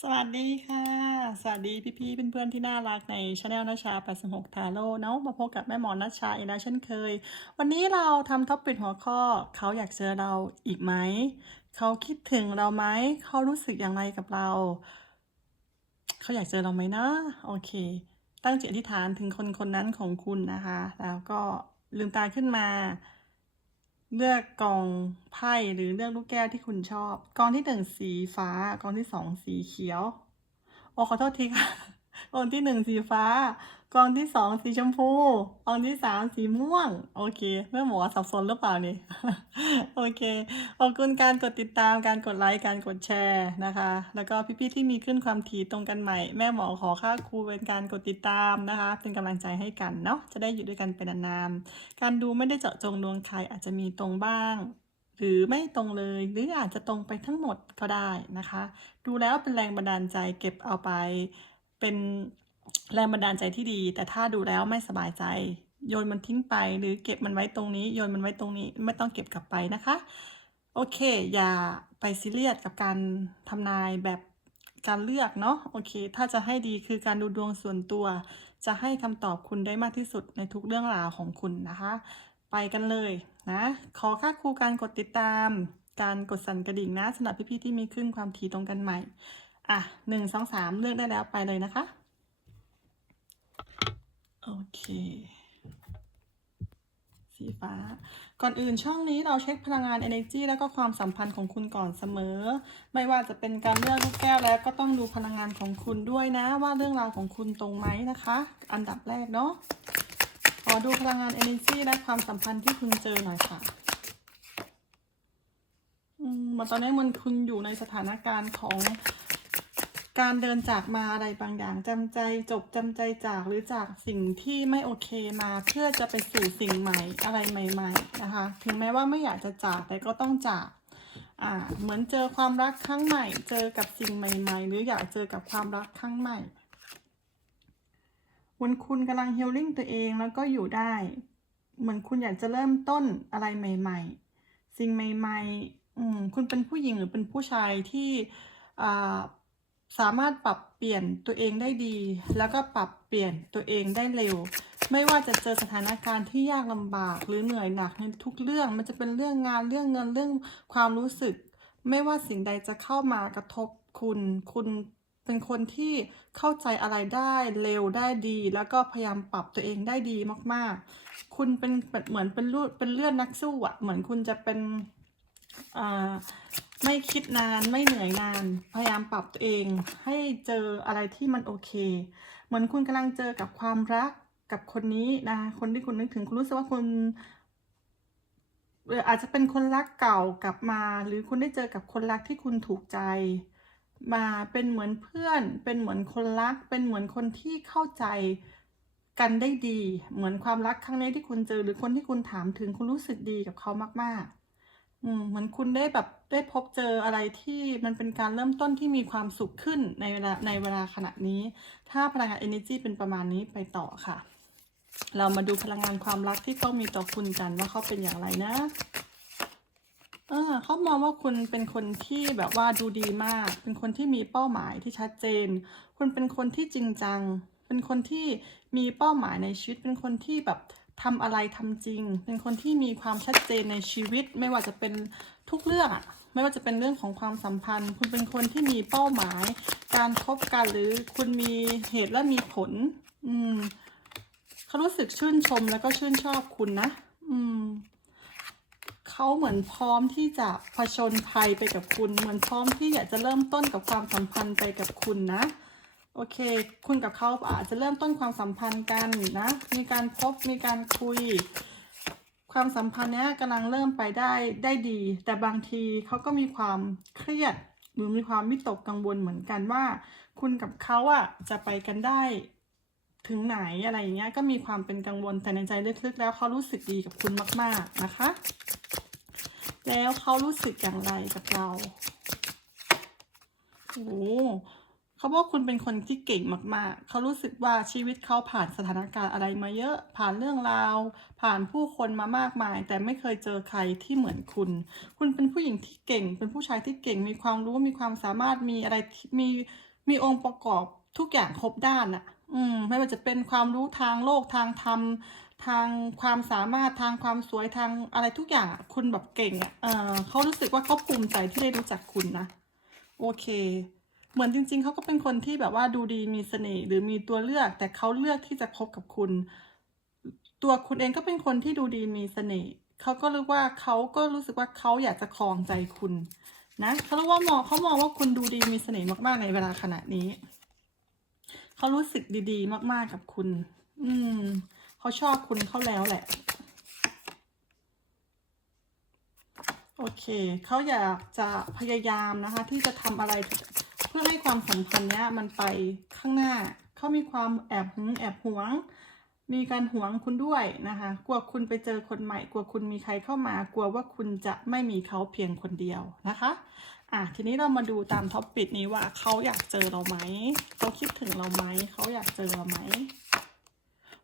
สวัสดีค่ะ สวัสดีพี่ๆเพื่อนๆที่น่ารักในช anel นัชชา 86 ทาโร่เนาะมาพบกับแม่หมอนัชชาอีกแล้วเช่นเคย วันนี้เราทำท็อปปิดหัวข้อ เขาอยากเจอเราอีกไหม เขาคิดถึงเราไหม เขารู้สึกอย่างไรกับเรา เขาอยากเจอเราไหมนะ โอเค ตั้งจิตอธิษฐานถึงคนคนนั้นของคุณนะคะ แล้วก็ลืมตาขึ้นมา เลือกกองไพ่หรือเลือกลูกแก้วที่คุณชอบ กองที่หนึ่งสีฟ้า กองที่สองสีเขียว โอ้ขอโทษทีค่ะกองที่หนึ่งสีฟ้า กองที่สองสีชมพูกองที่สามสีม่วง โอเคแม่หมอสับสนหรือเปล่านี่โอเคขอบคุณการกดติดตามการกดไลค์การกดแชร์นะคะ แล้วก็พี่ๆที่มีขึ้นความถี่ตรงกันใหม่ แม่หมอขอค่าครูเป็นการกดติดตามนะคะ เป็นกำลังใจให้กันเนาะจะได้อยู่ด้วยกันเป็นนานๆการดูไม่ได้เจาะจงดวงใครอาจจะมีตรงบ้างหรือไม่ตรงเลยหรืออาจจะตรงไปทั้งหมดก็ได้นะคะ ดูแล้วเป็นแรงบันดาลใจเก็บเอาไปเป็น แรงบันดาลใจที่ดี แต่ถ้าดูแล้วไม่สบายใจ โยนมันทิ้งไปหรือเก็บมันไว้ตรงนี้ โยนมันไว้ตรงนี้ไม่ต้องเก็บกลับไปนะคะ โอเค อย่าไปซีเรียสกับการทำนายแบบการเลือกเนาะโอเค ถ้าจะให้ดีคือการดูดวงส่วนตัว จะให้คำตอบคุณได้มากที่สุดในทุกเรื่องราวของคุณนะคะ ไปกันเลยนะ ขอค่าครูการกดติดตาม การกดสั่นกระดิ่งนะสำหรับพี่ๆที่มีขึ้นความถี่ตรงกันใหม่ อะหนึ่งสองสามเลือกได้แล้วไปเลยนะคะ โอเค สีฟ้า ก่อนอื่นช่องนี้เราเช็คพลังงาน energy แล้วก็ความสัมพันธ์ของคุณก่อนเสมอ ไม่ว่าจะเป็นการเลือกลูกแก้วแล้วก็ต้องดูพลังงานของคุณด้วยนะ ว่าเรื่องราวของคุณตรงไหมนะคะ อันดับแรกเนาะขอดูพลังงาน energy และความสัมพันธ์ที่คุณเจอหน่อยค่ะอืมเหมือนตอนนี้มันคุณอยู่ในสถานการณ์ของ การเดินจากมาอะไรบางอย่างจำใจจบจำใจจากหรือจากสิ่งที่ไม่โอเคมาเพื่อจะไปสู่สิ่งใหม่อะไรใหม่ ๆ นะคะ ถึงแม้ว่าไม่อยากจะจากแต่ก็ต้องจากอ่าเหมือนเจอความรักครั้งใหม่ เจอกับสิ่งใหม่ ๆ หรืออยากเจอกับความรักครั้งใหม่วันคุณกำลังเฮลลิ่งตัวเองแล้วก็อยู่ได้ เหมือนคุณอยากจะเริ่มต้นอะไรใหม่ ๆ สิ่งใหม่ ๆ อืมคุณเป็นผู้หญิงหรือเป็นผู้ชายที่อ่า สามารถปรับเปลี่ยนตัวเองได้ดี แล้วก็ปรับเปลี่ยนตัวเองได้เร็ว ไม่ว่าจะเจอสถานการณ์ที่ยากลำบากหรือเหนื่อยหนักในทุกเรื่อง มันจะเป็นเรื่องงานเรื่องเงินเรื่องความรู้สึก ไม่ว่าสิ่งใดจะเข้ามากระทบคุณ คุณเป็นคนที่เข้าใจอะไรได้เร็วได้ดี แล้วก็พยายามปรับตัวเองได้ดีมาก ๆ คุณเป็นเหมือนเป็นลูดเป็นเลือดนักสู้อะเหมือนคุณจะเป็นอ่า ไม่คิดนานไม่เหนื่อยนาน พยายามปรับตัวเอง ให้เจออะไรที่มันโอเค เหมือนคุณกำลังเจอกับความรักกับคนนี้นะคนที่คุณนึกถึงคุณรู้สึกว่าคุณหรืออาจจะเป็นคนรักเก่ากลับมา หรือคุณได้เจอกับคนรักที่คุณถูกใจ มาเป็นเหมือนเพื่อน เป็นเหมือนคนรัก เป็นเหมือนคนที่เข้าใจกันได้ดี เหมือนความรักครั้งนี้ที่คุณเจอ หรือคนที่คุณถามถึงคุณรู้สึกดีกับเขามากๆ อืมเหมือนคุณได้แบบได้พบเจออะไรที่มันเป็นการเริ่มต้นที่มีความสุขขึ้นในเวลาในเวลาขณะนี้ ถ้าพลังงาน energy เป็นประมาณนี้ไปต่อค่ะ เรามาดูพลังงานความรักที่เขามีต่อคุณกันว่าเขาเป็นอย่างไรนะเออเขามองว่าคุณเป็นคนที่แบบว่าดูดีมาก เป็นคนที่มีเป้าหมายที่ชัดเจน คุณเป็นคนที่จริงจัง เป็นคนที่มีเป้าหมายในชีวิต เป็นคนที่แบบ ทำอะไรทำจริง เป็นคนที่มีความชัดเจนในชีวิต ไม่ว่าจะเป็นทุกเรื่องอะไม่ว่าจะเป็นเรื่องของความสัมพันธ์ คุณเป็นคนที่มีเป้าหมาย การคบกันหรือคุณมีเหตุและมีผล อืมเขารู้สึกชื่นชมแล้วก็ชื่นชอบคุณนะ อืมเขาเหมือนพร้อมที่จะผชนภัยไปกับคุณ เหมือนพร้อมที่อยากจะเริ่มต้นกับความสัมพันธ์ไปกับคุณนะ โอเค คุณกับเขาอาจจะเริ่มต้นความสัมพันธ์กันนะ มีการพบมีการคุย ความสัมพันธ์เนี้ยกำลังเริ่มไปได้ได้ดี แต่บางทีเขาก็มีความเครียดหรือมีความวิตกกังวลเหมือนกันว่า คุณกับเขาอะจะไปกันได้ถึงไหนอะไรอย่างเงี้ยก็มีความเป็นกังวลแต่ในใจลึกๆแล้วเขารู้สึกดีกับคุณมาก ๆนะคะ แล้วเขารู้สึกอย่างไรกับเราโอ้ เขาบอกคุณเป็นคนที่เก่งมากๆ เขารู้สึกว่าชีวิตเขาผ่านสถานการณ์อะไรมาเยอะ ผ่านเรื่องราว ผ่านผู้คนมามากมาย แต่ไม่เคยเจอใครที่เหมือนคุณ คุณเป็นผู้หญิงที่เก่ง เป็นผู้ชายที่เก่ง มีความรู้มีความสามารถมีอะไรมีมีองค์ประกอบทุกอย่างครบด้านอะอืมไม่ว่าจะเป็นความรู้ทางโลกทางธรรมทางความสามารถทางความสวยทางอะไรทุกอย่างอะคุณแบบเก่งอะเออเขารู้สึกว่าเขาภูมิใจที่ได้รู้จักคุณนะ โอเค เหมือนจริง ๆ เขาก็เป็นคนที่แบบว่าดูดีมีเสน่ห์หรือมีตัวเลือก แต่เขาเลือกที่จะคบกับคุณ ตัวคุณเองก็เป็นคนที่ดูดีมีเสน่ห์เขาก็รู้ว่าเขาก็รู้สึกว่าเขาอยากจะครองใจคุณนะเขารู้ว่ามองเขามองว่าคุณดูดีมีเสน่ห์มากๆในเวลาขณะนี้เขารู้สึกดีๆ มากๆกับคุณ อืมเขาชอบคุณเขาแล้วแหละ โอเค เขาอยากจะพยายามนะคะ ที่จะทำอะไร พื่อให้ความสัมพันธ์เนี้ยมันไปข้างหน้า เขามีความแอบหึงแอบหวง มีการหวงคุณด้วยนะคะ กลัวคุณไปเจอคนใหม่ กลัวคุณมีใครเข้ามา กลัวว่าคุณจะไม่มีเขาเพียงคนเดียวนะคะ อะทีนี้เรามาดูตามท็อปปิดนี้ว่าเขาอยากเจอเราไหม เขาคิดถึงเราไหม เขาอยากเจอเราไหม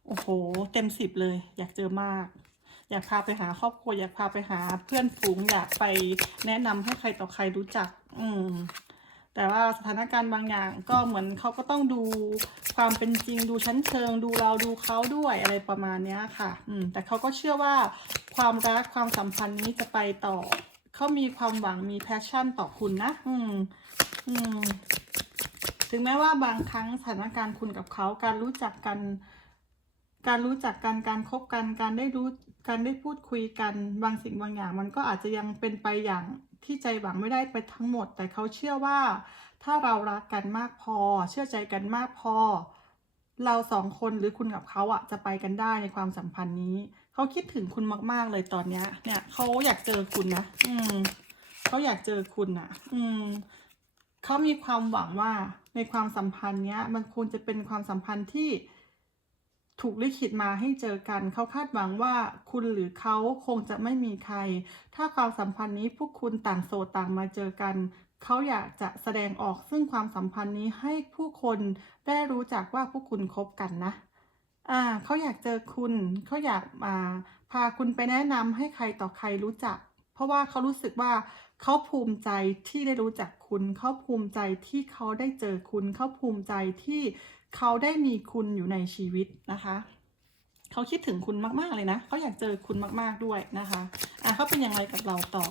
โอ้โห เต็มสิบเลย อยากเจอมากอยากพาไปหาครอบครัวอยากพาไปหาเพื่อนฝูงอยากไปแนะนำให้ใครต่อใครรู้จัก อืม แต่ว่าสถานการณ์บางอย่างก็เหมือนเขาก็ต้องดูความเป็นจริงดูชั้นเชิง ดูเราดูเขาด้วยอะไรประมาณเนี้ยค่ะ อืมแต่เขาก็เชื่อว่าความรักความสัมพันธ์นี้จะไปต่อเขามีความหวังมีแพชชั่นต่อคุณนะ อืม อืม ถึงแม้ว่าบางครั้งสถานการณ์คุณกับเขาการรู้จักกัน การรู้จักกันการคบกัน การได้รู้การได้พูดคุยกัน บางสิ่งบางอย่าง มันก็อาจจะยังเป็นไปอย่าง ที่ใจหวังไม่ได้ไปทั้งหมด แต่เขาเชื่อว่า ถ้าเรารักกันมากพอ เชื่อใจกันมากพอ เราสองคนหรือคุณกับเขาอะจะไปกันได้ในความสัมพันธ์นี้ เขาคิดถึงคุณมาก ๆ เลยตอนเนี้ย เนี่ยเขาอยากเจอคุณนะ อืมเขาอยากเจอคุณอะอืมเขามีความหวังว่าในความสัมพันธ์เนี้ย มันควรจะเป็นความสัมพันธ์ที่ ถูกลิขิตมาให้เจอกัน เขาคาดหวังว่าคุณหรือเขาคงจะไม่มีใคร ถ้าความสัมพันธ์นี้พวกคุณต่างโสดต่างมาเจอกัน เขาอยากจะแสดงออกซึ่งความสัมพันธ์นี้ให้ผู้คนได้รู้จักว่าพวกคุณคบกันนะอ่าเขาอยากเจอคุณ เขาอยากมาพาคุณไปแนะนำให้ใครต่อใครรู้จัก เพราะว่าเขารู้สึกว่าเขาภูมิใจที่ได้รู้จักคุณ เขาภูมิใจที่เขาได้เจอคุณ เขาภูมิใจที่ เขาได้มีคุณอยู่ในชีวิตนะคะ เขาคิดถึงคุณมากๆเลยนะเขาอยากเจอคุณมากๆด้วยนะคะอะเขาเป็นอย่างไรกับเราต่อ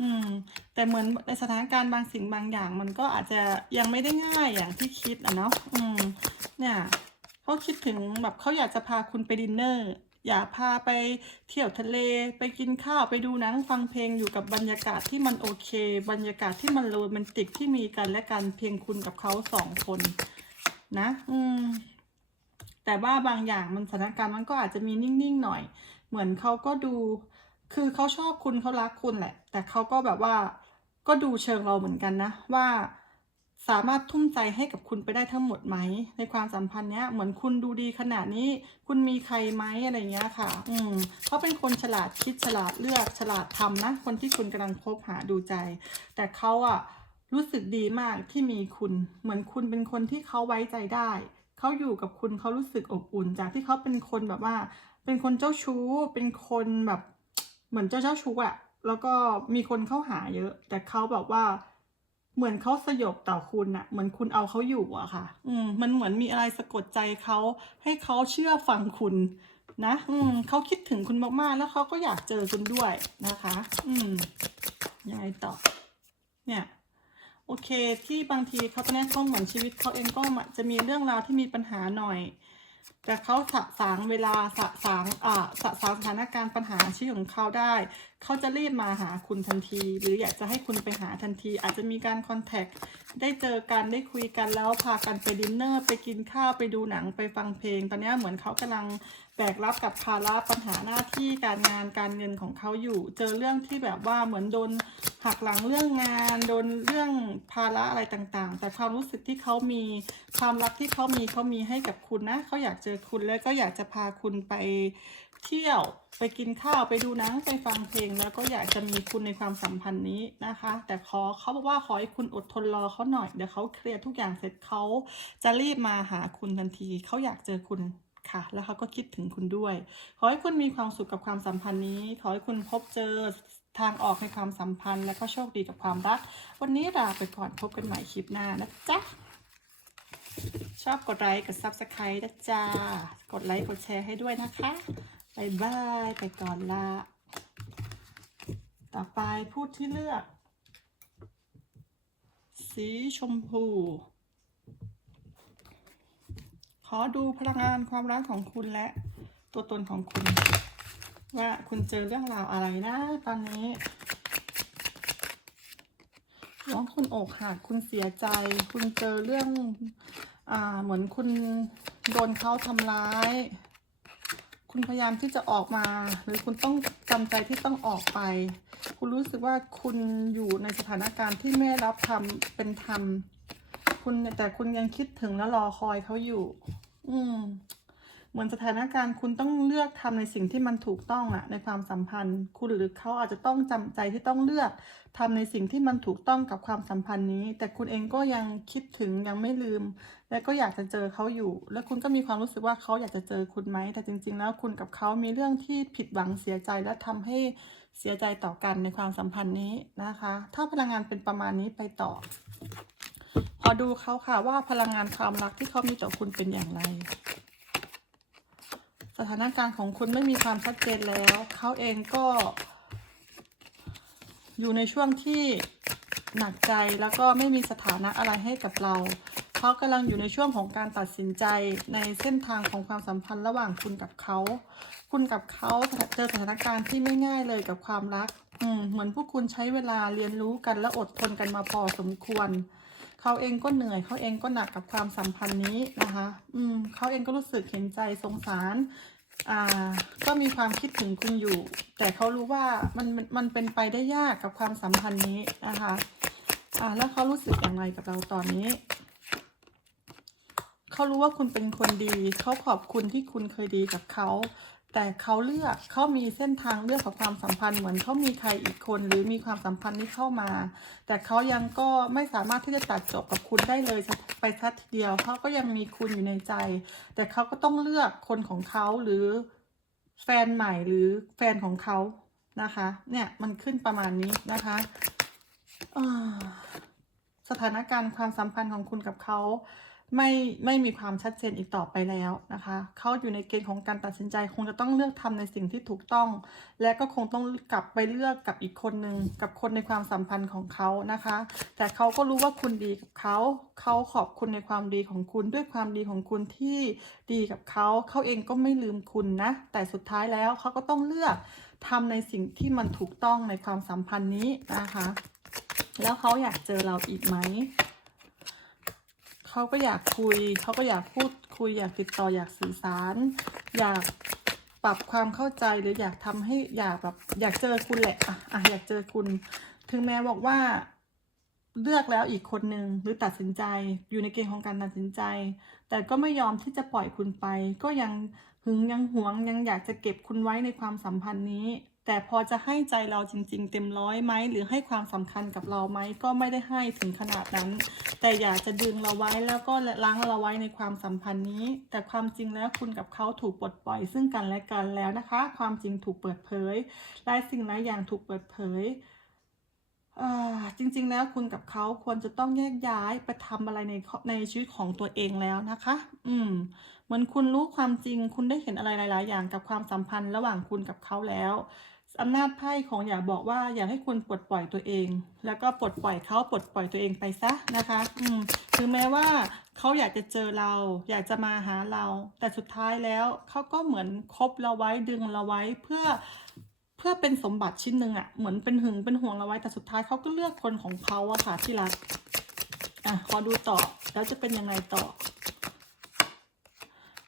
อืม แต่เหมือนในสถานการณ์บางสิ่งบางอย่าง มันก็อาจจะยังไม่ได้ง่ายอย่างที่คิดอะเนาะอืม เนี่ยเขาคิดถึงแบบเขาอยากจะพาคุณไปดินเนอร์ อย่าพาไปเที่ยวทะเลไปกินข้าวไปดูหนังฟังเพลงอยู่กับบรรยากาศที่มันโอเค บรรยากาศที่มันโรแมนติกที่มีกันและกันเพียงคุณกับเขาสองคน นะ อืม แต่ว่าบางอย่างมันสถานการณ์มันก็อาจจะมีนิ่งๆหน่อย เหมือนเขาก็ดู คือเขาชอบคุณเขารักคุณแหละ แต่เขาก็แบบว่าก็ดูเชิงเราเหมือนกันนะว่า สามารถทุ่มใจให้กับคุณไปได้ทั้งหมดไหม ในความสัมพันธ์เนี้ยเหมือนคุณดูดีขนาดนี้ คุณมีใครไหมอะไรเงี้ยค่ะ อืมเขาเป็นคนฉลาดคิดฉลาดเลือกฉลาดทำนะ คนที่คุณกำลังคบหาดูใจ แต่เขาอะรู้สึกดีมากที่มีคุณ เหมือนคุณเป็นคนที่เขาไว้ใจได้ เขาอยู่กับคุณเขารู้สึกอบอุ่น จากที่เขาเป็นคนแบบว่า เป็นคนเจ้าชู้ เป็นคนแบบ เหมือนเจ้าเจ้าชู้อะแล้วก็มีคนเข้าหาเยอะ แต่เขาแบบว่า เหมือนเขาสยบต่อคุณอะเหมือนคุณเอาเขาอยู่อะค่ะ อืม มันเหมือนมีอะไรสะกดใจเขาให้เขาเชื่อฟังคุณ นะ อืมเขาคิดถึงคุณมากๆ แล้วเขาก็อยากเจอคุณด้วยนะคะ อืมยังไงต่อ เนี่ย โอเค ที่บางทีเขาตอนนี้เขาเหมือนชีวิตเขาเองก็จะมีเรื่องราวที่มีปัญหาหน่อย แต่เขาสะสางเวลาสะสางอ่าสะสางสถานการณ์ปัญหาชีวิตของเขาได้ เขาจะรีบมาหาคุณทันที หรืออยากจะให้คุณไปหาทันที อาจจะมีการคอนแทคได้เจอกันได้คุยกันแล้วพากันไปดินเนอร์ไปกินข้าวไปดูหนังไปฟังเพลง ตอนนี้เหมือนเขากำลัง แบกรับกับภาระปัญหาหน้าที่การงานการเงินของเขาอยู่ เจอเรื่องที่แบบว่าเหมือนโดนหักหลังเรื่องงาน โดนเรื่องภาระอะไรต่างๆ แต่ความรู้สึกที่เขามีความรักที่เขามีเขามีให้กับคุณนะเขาอยากเจอคุณแล้วก็อยากจะพาคุณไปเที่ยวไปกินข้าวไปดูหนังไปฟังเพลงแล้วก็อยากจะมีคุณในความสัมพันธ์นี้นะคะ แต่ขอเขาบอกว่าขอให้คุณอดทนรอเขาหน่อยเดี๋ยวเขาเคลียร์ทุกอย่างเสร็จเขาจะรีบมาหาคุณทันทีเขาอยากเจอคุณ ค่ะ แล้วเขาก็คิดถึงคุณด้วย ขอให้คุณมีความสุขกับความสัมพันธ์นี้ ขอให้คุณพบเจอทางออกในความสัมพันธ์ แล้วก็โชคดีกับความรัก วันนี้ลาไปก่อนพบกันใหม่คลิปหน้านะจ๊ะ ชอบกดไลค์กด Subscribe นะจ๊ะ กดไลค์กดแชร์ให้ด้วยนะคะบายบายไปก่อนละ ต่อไปพูดที่เลือก สีชมพู ขอดูพลังงานความรักของคุณและตัวตนของคุณ ว่าคุณเจอเรื่องราวอะไรนะตอนนี้ร้องคุณอกหักคุณเสียใจ คุณเจอเรื่อง อ่า เหมือนคุณโดนเขาทำร้าย คุณพยายามที่จะออกมา หรือคุณต้องจำใจที่ต้องออกไป คุณรู้สึกว่าคุณอยู่ในสถานการณ์ที่ไม่รับธรรมเป็นธรรม คุณแต่คุณยังคิดถึงและรอคอยเขาอยู่ อืม เหมือนสถานการณ์คุณต้องเลือกทำในสิ่งที่มันถูกต้องอะในความสัมพันธ์ คุณหรือเขาอาจจะต้องจำใจที่ต้องเลือกทำในสิ่งที่มันถูกต้องกับความสัมพันธ์นี้ แต่คุณเองก็ยังคิดถึงยังไม่ลืม และก็อยากจะเจอเขาอยู่ แล้วคุณก็มีความรู้สึกว่าเขาอยากจะเจอคุณไหมแต่จริง ๆ แล้วคุณกับเขามีเรื่องที่ผิดหวังเสียใจและทำให้เสียใจต่อกันในความสัมพันธ์นี้นะคะ ถ้าพลังงานเป็นประมาณนี้ไปต่อ ขอดูเขาค่ะว่าพลังงานความรักที่เขามีต่อคุณเป็นอย่างไร สถานการณ์ของคุณไม่มีความชัดเจนแล้ว เขาเองก็ อยู่ในช่วงที่หนักใจแล้วก็ไม่มีสถานะอะไรให้กับเรา เขากำลังอยู่ในช่วงของการตัดสินใจในเส้นทางของความสัมพันธ์ระหว่างคุณกับเขา คุณกับเขาเจอสถานการณ์ที่ไม่ง่ายเลยกับความรัก อืมเหมือนพวกคุณใช้เวลาเรียนรู้กันและอดทนกันมาพอสมควร เขาเองก็เหนื่อยเขาเองก็หนักกับความสัมพันธ์นี้นะคะ อืมเขาเองก็รู้สึกเห็นใจสงสาร อ่า ก็มีความคิดถึงคุณอยู่ แต่เขารู้ว่ามันมันมันเป็นไปได้ยากกับความสัมพันธ์นี้นะคะ อ่า แล้วเขารู้สึกอย่างไรกับเราตอนนี้เขารู้ว่าคุณเป็นคนดี เขาขอบคุณที่คุณเคยดีกับเขา แต่เขาเลือกเขามีเส้นทางเลือกของความสัมพันธ์เหมือนเขามีใครอีกคน หรือมีความสัมพันธ์ที่เข้ามา แต่เขายังก็ไม่สามารถที่จะตัดจบกับคุณได้เลยไปทัดทีเดียวเขาก็ยังมีคุณอยู่ในใจ แต่เขาก็ต้องเลือกคนของเขาหรือแฟนใหม่หรือแฟนของเขานะคะ เนี่ยมันขึ้นประมาณนี้นะคะสถานการณ์ความสัมพันธ์ของคุณกับเขา ไม่ไม่มีความชัดเจนอีกต่อไปแล้วนะคะเขาอยู่ในเกณฑ์ของการตัดสินใจ คงจะต้องเลือกทำในสิ่งที่ถูกต้อง และก็คงต้องกลับไปเลือกกับอีกคนหนึ่งกับคนในความสัมพันธ์ของเขานะคะ แต่เขาก็รู้ว่าคุณดีกับเขาเขาขอบคุณในความดีของคุณด้วยความดีของคุณที่ดีกับเขาเขาเองก็ไม่ลืมคุณนะแต่สุดท้ายแล้วเขาก็ต้องเลือกทำในสิ่งที่มันถูกต้องในความสัมพันธ์นี้นะคะ แล้วเขาอยากเจอเราอีกไหม เขาก็อยากคุย เขาก็อยากพูดคุย อยากติดต่ออยากสื่อสาร อยากปรับความเข้าใจหรืออยากทำให้อยากแบบอยากเจอคุณแหละอะอะอยากเจอคุณ ถึงแม้บอกว่าเลือกแล้วอีกคนหนึ่งหรือตัดสินใจอยู่ในเกณฑ์ของการตัดสินใจ แต่ก็ไม่ยอมที่จะปล่อยคุณไป ก็ยังหึงยังหวงยังอยากจะเก็บคุณไว้ในความสัมพันธ์นี้ แต่พอจะให้ใจเราจริง ๆ เต็มร้อยไหมหรือให้ความสำคัญกับเราไหมก็ไม่ได้ให้ถึงขนาดนั้น แต่อยากจะดึงเราไว้แล้วก็ล้างเราไว้ในความสัมพันธ์นี้ แต่ความจริงแล้วคุณกับเขาถูกปลดปล่อยซึ่งกันและกันแล้วนะคะ ความจริงถูกเปิดเผยหลายสิ่งหลายอย่างถูกเปิดเผยจริงๆ แล้วคุณกับเขาควรจะต้องแยกย้ายไปทำอะไรในในชีวิตของตัวเองแล้วนะคะ อืม เหมือนคุณรู้ความจริง คุณได้เห็นอะไรหลาย ๆ อย่างกับความสัมพันธ์ระหว่างคุณกับเขาแล้ว อำนาจไพ่ของอยากบอกว่าอยากให้คุณปลดปล่อยตัวเอง แล้วก็ปลดปล่อยเขาปลดปล่อยตัวเองไปซะนะคะอืมถึงแม้ว่าเขาอยากจะเจอเรา อยากจะมาหาเรา แต่สุดท้ายแล้วเขาก็เหมือนคบเราไว้ดึงเราไว้เพื่อเพื่อเป็นสมบัติชิ้นหนึ่งอะเหมือนเป็นหึงเป็นห่วงเราไว้แต่สุดท้ายเขาก็เลือกคนของเขาอะค่ะที่รักอะขอดูต่อแล้วจะเป็นยังไงต่อ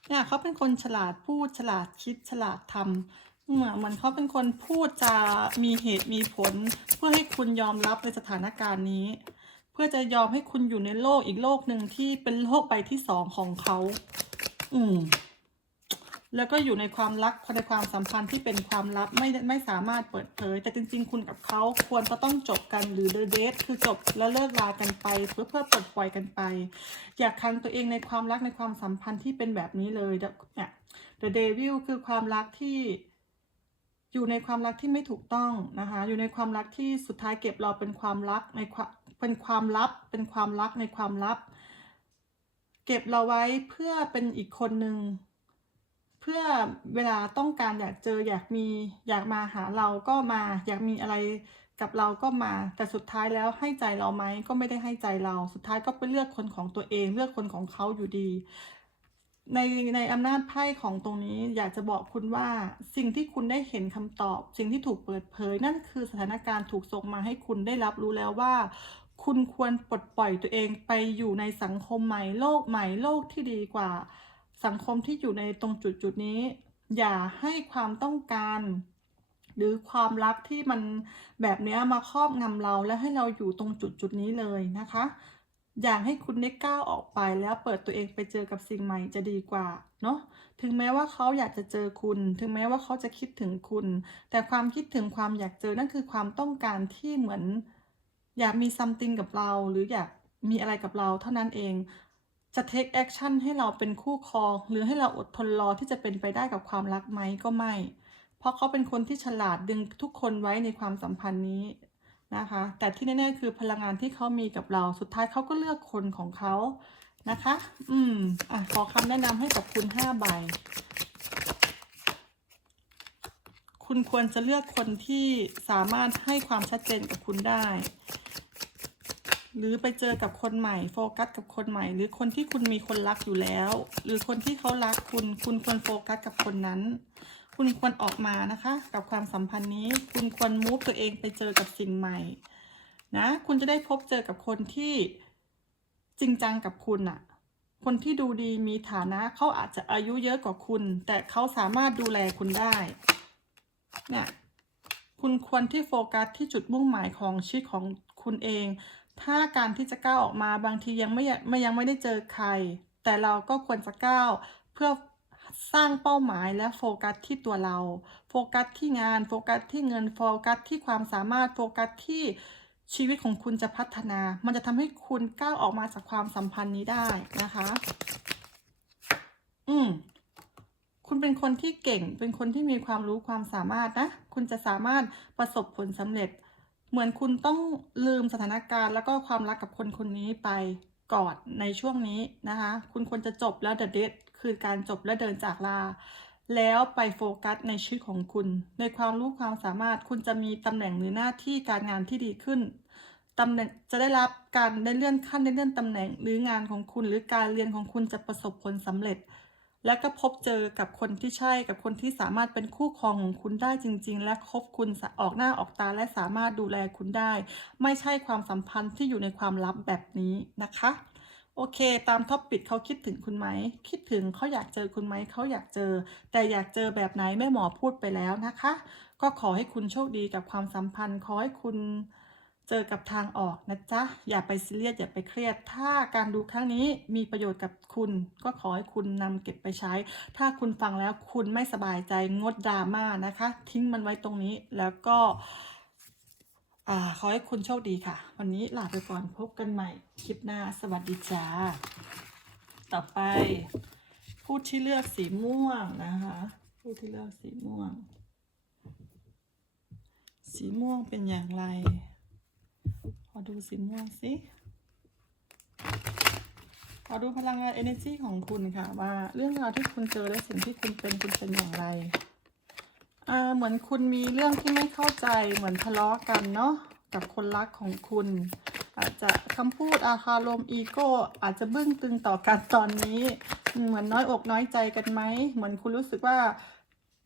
เนี่ยเขาเป็นคนฉลาดพูดฉลาดคิดฉลาดทำ เหมือนเหมือนเขาเป็นคนพูดจามีเหตุมีผล เพื่อให้คุณยอมรับในสถานการณ์นี้ เพื่อจะยอมให้คุณอยู่ในโลกอีกโลกหนึ่งที่เป็นโลกใบที่สองของเขา อืมแล้วก็อยู่ในความรักในความสัมพันธ์ที่เป็นความลับไม่ไม่สามารถเปิดเผย แต่จริง ๆ คุณกับเขาควรจะต้องจบกันหรือเดทคือจบแล้วเลิกลากันไป เพื่อเพื่อปลดปล่อยกันไป อย่าคังตัวเองในความรักในความสัมพันธ์ที่เป็นแบบนี้เลยเนี่ย The Devil คือความรักที่ อยู่ในความรักที่ไม่ถูกต้องนะคะ อยู่ในความรักที่สุดท้ายเก็บเราเป็นความรักในความเป็นความลับ เป็นความรักในความลับ เก็บเราไว้เพื่อเป็นอีกคนหนึ่งเพื่อเวลาต้องการอยากเจออยากมีอยากมาหาเราก็มา อยากมีอะไรกับเราก็มา แต่สุดท้ายแล้วให้ใจเราไหมก็ไม่ได้ให้ใจเรา สุดท้ายก็ไปเลือกคนของตัวเอง เลือกคนของเขาอยู่ดี ในในอำนาจไพ่ของตรงนี้อยากจะบอกคุณว่าสิ่งที่คุณได้เห็นคำตอบ สิ่งที่ถูกเปิดเผย นั่นคือสถานการณ์ถูกส่งมาให้คุณได้รับรู้แล้วว่า คุณควรปลดปล่อยตัวเองไปอยู่ในสังคมใหม่โลกใหม่โลกที่ดีกว่า สังคมที่อยู่ในตรงจุดจุดนี้ อย่าให้ความต้องการ หรือความรักที่มันแบบนี้มาครอบงำเราและให้เราอยู่ตรงจุดจุดนี้เลยนะคะ อยากให้คุณได้ก้าวออกไปแล้วเปิดตัวเองไปเจอกับสิ่งใหม่จะดีกว่าเนาะถึงแม้ว่าเขาอยากจะเจอคุณ ถึงแม้ว่าเขาจะคิดถึงคุณ แต่ความคิดถึงความอยากเจอนั่นคือความต้องการที่เหมือน อยากมี something กับเราหรืออยากมีอะไรกับเราเท่านั้นเองจะ take action ให้เราเป็นคู่ครองหรือให้เราอดทนรอที่จะเป็นไปได้กับความรักไหมก็ไม่ เพราะเขาเป็นคนที่ฉลาดดึงทุกคนไว้ในความสัมพันธ์นี้ นะคะ แต่ที่แน่ๆคือพลังงานที่เขามีกับเราสุดท้ายเขาก็เลือกคนของเขานะคะ อืม อะ ขอคำแนะนำให้กับคุณห้าใบ คุณควรจะเลือกคนที่สามารถให้ความชัดเจนกับคุณได้ หรือไปเจอกับคนใหม่ โฟกัสกับคนใหม่ หรือคนที่คุณมีคนรักอยู่แล้ว หรือคนที่เขารักคุณ คุณควรโฟกัสกับคนนั้น คุณควรออกมานะคะ กับความสัมพันธ์นี้ คุณควรมูฟตัวเองไปเจอกับสิ่งใหม่นะคุณจะได้พบเจอกับคนที่จริงจังกับคุณอะคนที่ดูดีมีฐานะเขาอาจจะอายุเยอะกว่าคุณ แต่เขาสามารถดูแลคุณได้เนี่ยคุณควรที่โฟกัสที่จุดมุ่งหมายของชีวิตของคุณเอง ถ้าการที่จะก้าวออกมาบางทียังไม่ไม่ยังไม่ได้เจอใคร แต่เราก็ควรจะก้าวเพื่อ สร้างเป้าหมายและโฟกัสที่ตัวเรา โฟกัสที่งาน โฟกัสที่เงิน โฟกัสที่ความสามารถ โฟกัสที่ชีวิตของคุณจะพัฒนา มันจะทำให้คุณก้าวออกมาจากความสัมพันธ์นี้ได้นะคะ อืม คุณเป็นคนที่เก่ง เป็นคนที่มีความรู้ความสามารถนะ คุณจะสามารถประสบผลสำเร็จ เหมือนคุณต้องลืมสถานการณ์ แล้วก็ความรักกับคนคนนี้ไปก่อนในช่วงนี้นะคะ คุณควรจะจบแล้วเดอะเดท คือการจบและเดินจากลา แล้วไปโฟกัสในชีวิตของคุณ ในความรู้ความสามารถคุณจะมีตำแหน่งหรือหน้าที่การงานที่ดีขึ้นตำแหน่งจะได้รับการได้เลื่อนขั้นได้เลื่อนตำแหน่งหรืองานของคุณ หรือการเรียนของคุณจะประสบผลสำเร็จ และก็พบเจอกับคนที่ใช่กับคนที่สามารถเป็นคู่ครองของคุณได้จริง ๆ และคบคุณออกหน้าออกตาและสามารถดูแลคุณได้ ไม่ใช่ความสัมพันธ์ที่อยู่ในความลับแบบนี้นะคะ โอเค ตามท็อปปิดเขาคิดถึงคุณไหม คิดถึงเขาอยากเจอคุณไหม เขาอยากเจอ แต่อยากเจอแบบไหนแม่หมอพูดไปแล้วนะคะ ก็ขอให้คุณโชคดีกับความสัมพันธ์ ขอให้คุณเจอกับทางออกนะจ๊ะ อย่าไปซีเรียส อย่าไปเครียด ถ้าการดูครั้งนี้มีประโยชน์กับคุณ ก็ขอให้คุณนำเก็บไปใช้ ถ้าคุณฟังแล้วคุณไม่สบายใจงดดราม่านะคะ ทิ้งมันไว้ตรงนี้แล้วก็ อ่าขอให้คุณโชคดีค่ะ วันนี้ลาไปก่อนพบกันใหม่คลิปหน้าสวัสดีจ้า ต่อไป ผู้ที่เลือกสีม่วงนะคะ ผู้ที่เลือกสีม่วง สีม่วงเป็นอย่างไร ขอดูสีม่วงสิขอดูพลังงาน energy ของคุณค่ะ ว่าเรื่องราวที่คุณเจอและสิ่งที่คุณเป็นคุณเป็นอย่างไร เหมือนคุณมีเรื่องที่ไม่เข้าใจเหมือนทะเลาะกันเนาะกับคนรักของคุณ อาจจะคำพูดอาคารมอีโก้อาจจะบึ้งตึงต่อกันตอนนี้ เหมือนน้อยอกน้อยใจกันไหมเหมือนคุณรู้สึกว่า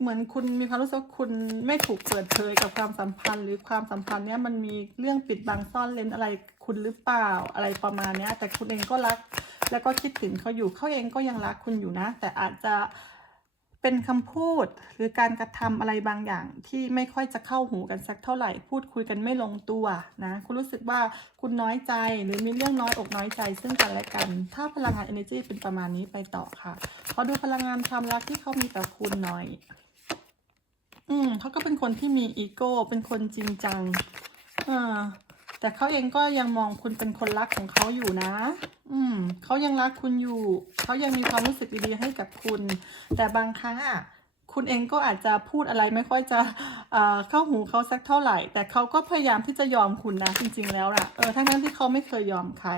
เหมือนคุณมีความรู้สึกว่าคุณไม่ถูกเปิดเผยกับความสัมพันธ์ หรือความสัมพันธ์เนี้ยมันมีเรื่องปิดบังซ่อนเร้นอะไรคุณหรือเปล่าอะไรประมาณเนี้ย แต่คุณเองก็รัก แล้วก็คิดถึงเขาอยู่เขาเองก็ยังรักคุณอยู่นะ แต่อาจจะ เป็นคำพูดหรือการกระทำอะไรบางอย่างที่ไม่ค่อยจะเข้าหูกันสักเท่าไหร่ พูดคุยกันไม่ลงตัวนะ คุณรู้สึกว่าคุณน้อยใจหรือมีเรื่องน้อยอกน้อยใจซึ่งกันและกัน ถ้าพลังงาน energy เป็นประมาณนี้ไปต่อค่ะขอดูพลังงานความรักที่เขามีต่อคุณหน่อย อืมเขาก็เป็นคนที่มีอีโก้ เป็นคนจริงจังอ่าแต่เขาเองก็ยังมองคุณเป็นคนรักของเขาอยู่นะ อืมเขายังรักคุณอยู่ เขายังมีความรู้สึกดีๆให้กับคุณ แต่บางครั้งอะคุณเองก็อาจจะพูดอะไรไม่ค่อยจะเอ่อเข้าหูเขาสักเท่าไหร่ แต่เขาก็พยายามที่จะยอมคุณนะจริง ๆ แล้วล่ะเออทั้งนั้นที่เขาไม่เคยยอมใคร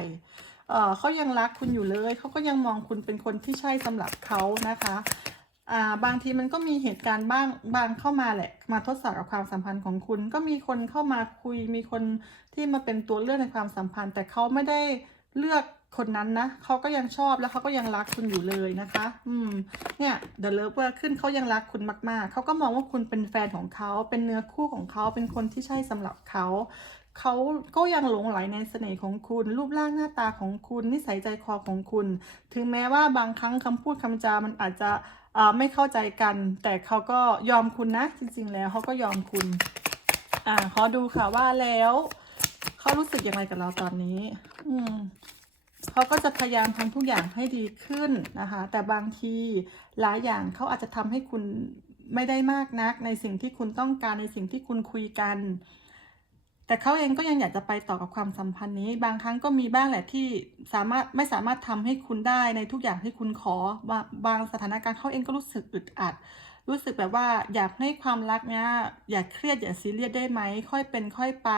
เออเขายังรักคุณอยู่เลย เขาก็ยังมองคุณเป็นคนที่ใช่สำหรับเขานะคะอ่าบางทีมันก็มีเหตุการณ์บ้างบางเข้ามาแหละ มาทดสอบกับความสัมพันธ์ของคุณ ก็มีคนเข้ามาคุยมีคนที่มาเป็นตัวเลือกในความสัมพันธ์ แต่เขาไม่ได้เลือก คนนั้นนะเขาก็ยังชอบแล้วเขาก็ยังรักคุณอยู่เลยนะคะ อืม เนี่ย The Lover ขึ้นเขายังรักคุณมาก ๆ เขาก็มองว่าคุณเป็นแฟนของเขา เป็นเนื้อคู่ของเขา เป็นคนที่ใช่สำหรับเขา เขาก็ยังหลงไหลในเสน่ห์ของคุณ รูปร่างหน้าตาของคุณ นิสัยใจคอของคุณ ถึงแม้ว่าบางครั้งคำพูดคำจา มันอาจจะไม่เข้าใจกัน แต่เขาก็ยอมคุณนะ จริง ๆ แล้วเขาก็ยอมคุณ อ่าขอดูค่ะว่าแล้ว เขารู้สึกยังไงกับเราตอนนี้ อืม เขาก็จะพยายามทำทุกอย่างให้ดีขึ้นนะคะ แต่บางทีหลายอย่างเขาอาจจะทำให้คุณไม่ได้มากนัก ในสิ่งที่คุณต้องการในสิ่งที่คุณคุยกัน แต่เขาเองก็ยังอยากจะไปต่อกับความสัมพันธ์นี้ บางครั้งก็มีบ้างแหละที่สามารถไม่สามารถทำให้คุณได้ในทุกอย่างที่คุณขอบาบางสถานการณ์เขาเองก็รู้สึกอึดอัด รู้สึกแบบว่าอยากให้ความรักเนี้ยอย่าเครียดอย่าซีเรียสได้ไหมค่อยเป็นค่อยไป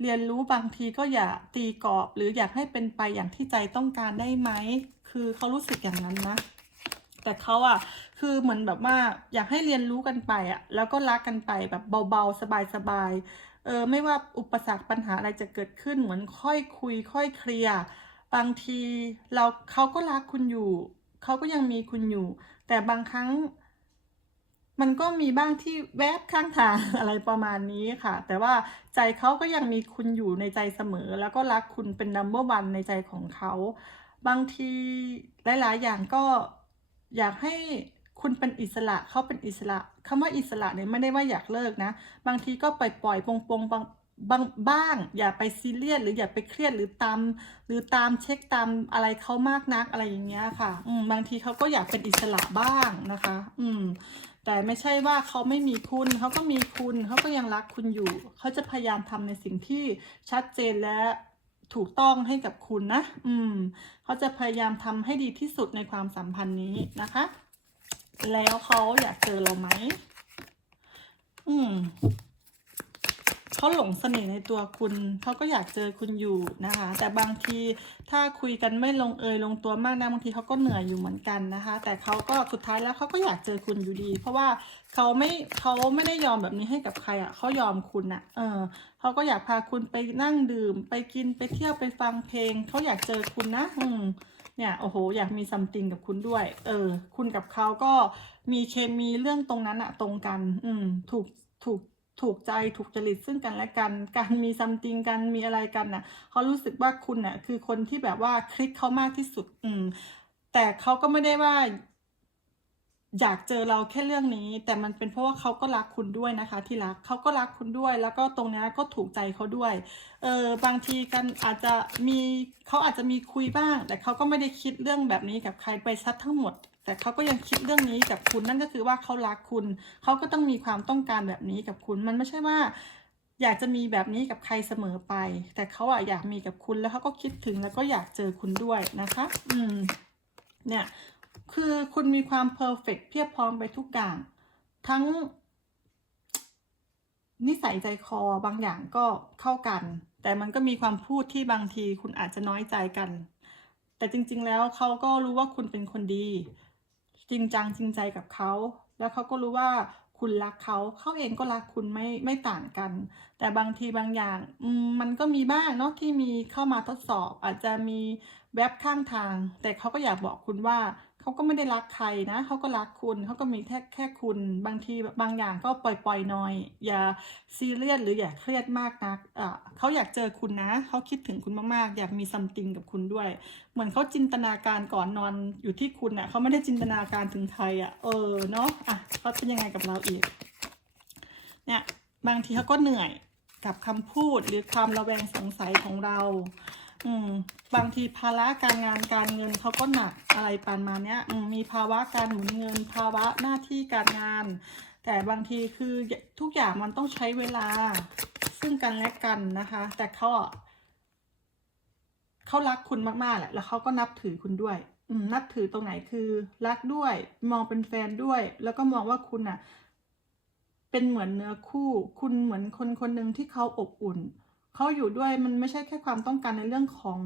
เรียนรู้บางทีก็อย่าตีกรอบ หรืออยากให้เป็นไปอย่างที่ใจต้องการได้ไหมคือเขารู้สึกอย่างนั้นนะแต่เขาอะคือเหมือนแบบว่าอยากให้เรียนรู้กันไปอะแล้วก็รักกันไปแบบเบาๆ สบายๆเออไม่ว่าอุปสรรคปัญหาอะไรจะเกิดขึ้นเหมือนค่อยคุย ค่อยเคลียร์บางทีเราเขาก็รักคุณอยู่เขาก็ยังมีคุณอยู่ แต่บางครั้ง มันก็มีบ้างที่แวบข้างทางอะไรประมาณนี้ค่ะ แต่ว่าใจเขาก็ยังมีคุณอยู่ในใจเสมอ แล้วก็รักคุณเป็น number one ในใจของเขา บางทีหลาย ๆ อย่างก็อยากให้คุณเป็นอิสระเขาเป็นอิสระคำว่าอิสระเนี่ยไม่ได้ว่าอยากเลิกนะ บางทีก็ปล่อยปล่อยๆปงบางบางบ้าง อย่าไปซีเรียสหรืออย่าไปเครียดหรือตาม หรือตามเช็คตามอะไรเขามากนักอะไรอย่างเงี้ยค่ะ อืมบางทีเขาก็อยากเป็นอิสระบ้างนะคะ อืม แต่ไม่ใช่ว่าเขาไม่มีคุณ เขาก็มีคุณ เขาก็ยังรักคุณอยู่ เขาจะพยายามทำในสิ่งที่ชัดเจนและถูกต้องให้กับคุณนะ อืม เขาจะพยายามทำให้ดีที่สุดในความสัมพันธ์นี้นะคะ แล้วเขาอยากเจอเราไหม อืม เขาหลงเสน่ห์ในตัวคุณเขาก็อยากเจอคุณอยู่นะคะ แต่บางทีถ้าคุยกันไม่ลงเอยลงตัวมากนะบางทีเขาก็เหนื่อยอยู่เหมือนกันนะคะ แต่เขาก็สุดท้ายแล้วเขาก็อยากเจอคุณอยู่ดี เพราะว่าเขาไม่เขาไม่ได้ยอมแบบนี้ให้กับใครอะ่ะเขายอมคุณอะ่ะเออเขาก็อยากพาคุณไปนั่งดื่ม ไปกินไปเที่ยวไปฟังเพลงเขาอยากเจอคุณนะ อืมเนี่ยโอ้โหอยากมีซัมติงกับคุณด้วย เออ คุณกับเขาก็มีเคมีเรื่องตรงนั้นอะตรงกัน อืม ถูกถูก ถูกใจถูกจริตซึ่งกันและกัน การมีซัมติงกันมีอะไรกันน่ะเขารู้สึกว่าคุณน่ะคือคนที่แบบว่าคลิกเขามากที่สุด อืม แต่เขาก็ไม่ได้ว่า อยากเจอเราแค่เรื่องนี้ แต่มันเป็นเพราะว่าเขาก็รักคุณด้วยนะคะ ที่รักเขาก็รักคุณด้วย แล้วก็ตรงนี้ก็ถูกใจเขาด้วย เออบางทีกันอาจจะมีเขาอาจจะมีคุยบ้าง แต่เขาก็ไม่ได้คิดเรื่องแบบนี้กับใครไปซัดทั้งหมด แต่เขาก็ยังคิดเรื่องนี้กับคุณนั่นก็คือว่าเขารักคุณ เขาก็ต้องมีความต้องการแบบนี้กับคุณ มันไม่ใช่ว่า อยากจะมีแบบนี้กับใครเสมอไป แต่เขาอะอยากมีกับคุณแล้วเขาก็คิดถึงแล้วก็อยากเจอคุณด้วยนะคะ อืม เนี่ย คือคุณมีความเพอร์เฟกเพียบพร้อมไปทุกอย่าง ทั้ง นิสัยใจคอบางอย่างก็เข้ากัน แต่มันก็มีความพูดที่บางทีคุณอาจจะน้อยใจกัน แต่จริง ๆ แล้วเขาก็รู้ว่าคุณเป็นคนดี จริงจังจริงใจกับเขา แล้วเขาก็รู้ว่าคุณรักเขาเขาเองก็รักคุณไม่ไม่ต่างกัน แต่บางทีบางอย่างมมันก็มีบ้างเนาะที่มีเข้ามาทดสอบ อาจจะมีแวบข้างทาง แต่เขาก็อยากบอกคุณว่า เขาก็ไม่ได้รักใครนะเขาก็รักคุณเขาก็มีแค่แค่คุณบางทีบางอย่างก็ปล่อยปล่อยน่อย อย่าซีเรียสหรืออย่าเครียดมากนักอะเขาอยากเจอคุณนะเขาคิดถึงคุณมากๆ อยากมีซัมติงกับคุณด้วย เหมือนเขาจินตนาการก่อนนอนอยู่ที่คุณอะเขาไม่ได้จินตนาการถึงใครอะ เออเนาะอะเขาเป็นยังไงกับเราอีก เนี่ยบางทีเขาก็เหนื่อยกับคำพูดหรือความระแวงสงสัยของเรา อืม บางทีภาระการงานการเงินเขาก็หนักอะไรประมาเนี้ย อืม มีภาวะการหมุนเงิน ภาวะหน้าที่การงาน แต่บางทีคือทุกอย่างมันต้องใช้เวลา ซึ่งกันและกันนะคะ แต่เขาเขารักคุณมากๆแหละ แล้วเขาก็นับถือคุณด้วย อืม นับถือตรงไหนคือ รักด้วย มองเป็นแฟนด้วย แล้วก็มองว่าคุณอะเป็นเหมือนเนื้อคู่ คุณเหมือนคนคนหนึ่งที่เขาอบอุ่น เขาอยู่ด้วยมันไม่ใช่แค่ความต้องการในเรื่องของ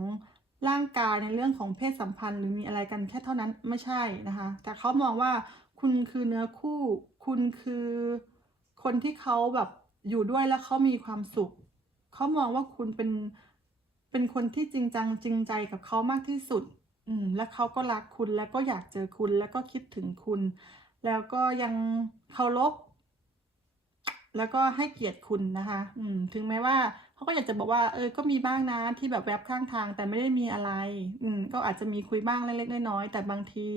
ร่างกายในเรื่องของเพศสัมพันธ์ หรือมีอะไรกันแค่เท่านั้นไม่ใช่นะคะ แต่เขามองว่าคุณคือเนื้อคู่ คุณคือคนที่เขาแบบอยู่ด้วยแล้วเขามีความสุข เขามองว่าคุณเป็นเป็นคนที่จริงจังจริงใจกับเขามากที่สุด อืม และเขาก็รักคุณแล้วก็อยากเจอคุณแล้วก็คิดถึงคุณ แล้วก็ยังเคารพแล้วก็ให้เกียรติคุณนะคะ อืม ถึงแม้ว่า เขาก็อยากจะบอกว่าเออก็มีบ้างนะที่แบบแวบข้างทาง แต่ไม่ได้มีอะไร อืมก็อาจจะมีคุยบ้างเล็กๆน้อยๆแต่บางที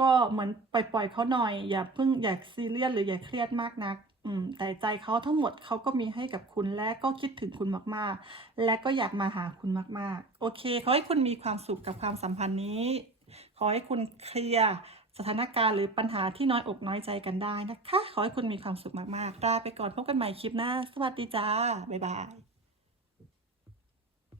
ก็เหมือนปล่อยๆเขาหน่อย อย่าเพิ่งอย่าซีเรียสหรืออย่าเครียดมากนักอืมแต่ใจเขาทั้งหมดเขาก็มีให้กับคุณและก็คิดถึงคุณมากๆ และก็อยากมาหาคุณมากๆ โอเคขอให้คุณมีความสุขกับความสัมพันธ์นี้ ขอให้คุณเคลียร์สถานการณ์หรือปัญหาที่น้อยอกน้อยใจกันได้นะคะ ขอให้คุณมีความสุขมากๆลาไปก่อนพบกันใหม่คลิปหน้า สวัสดีจ้า บ๊ายบาย